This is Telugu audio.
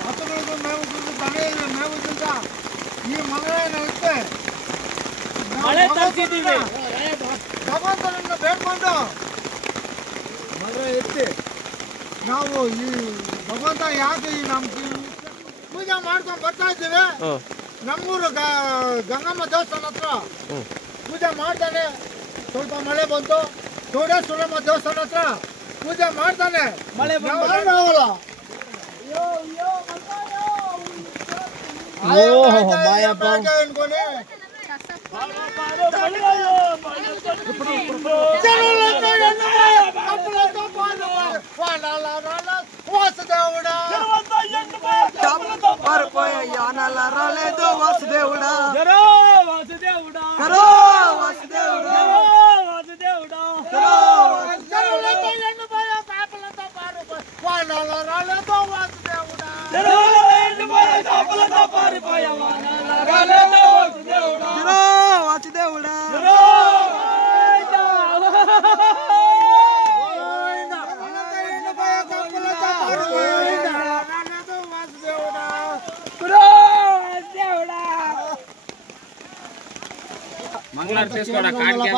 ಹಸುಗಳಿಗೂ ಮೇವು ದನ ಮೇವುದಿಂದ ಈ ಮಳೆನಂತೆ ಭಗವಂತನನ್ನು ಬೇಡ್ಕೊಂಡು ಮರ ಎತ್ತಿ ನಾವು ಈ ಭಗವಂತ ಯಾಕೆ ಈ ನಮ್ಮ ಪೂಜೆ ಮಾಡ್ಕೊಂಡು ಬರ್ತಾ ಇದ್ದೀವಿ. ನಮ್ಮೂರು ಗಂಗಮ್ಮ ದೇವಸ್ಥಾನ ಹತ್ರ ಪೂಜೆ ಮಾಡ್ತಾನೆ. ಸ್ವಲ್ಪ ಮಳೆ ಬಂತು. ಸುರಮ್ಮ ದೇವಸ್ಥಾನ ಹತ್ರ ಪೂಜೆ ಮಾಡ್ತಾನೆ. ಮಳೆ ಬಂದವಲ್ಲ వాసుదేవుడా రాలేదు వాసుదేవుడా కరో వాసుదేవుడా కరో వాసుదేవుడా వాసుదేవుడా పాపలతో వానాల రాలేదు వాసుదేవుడా పారిపోయా వానాల రాలేదు వాసుదేవుడా కరో వాసుదేవుడా మంగళారతి తీసుకోడా కాడికి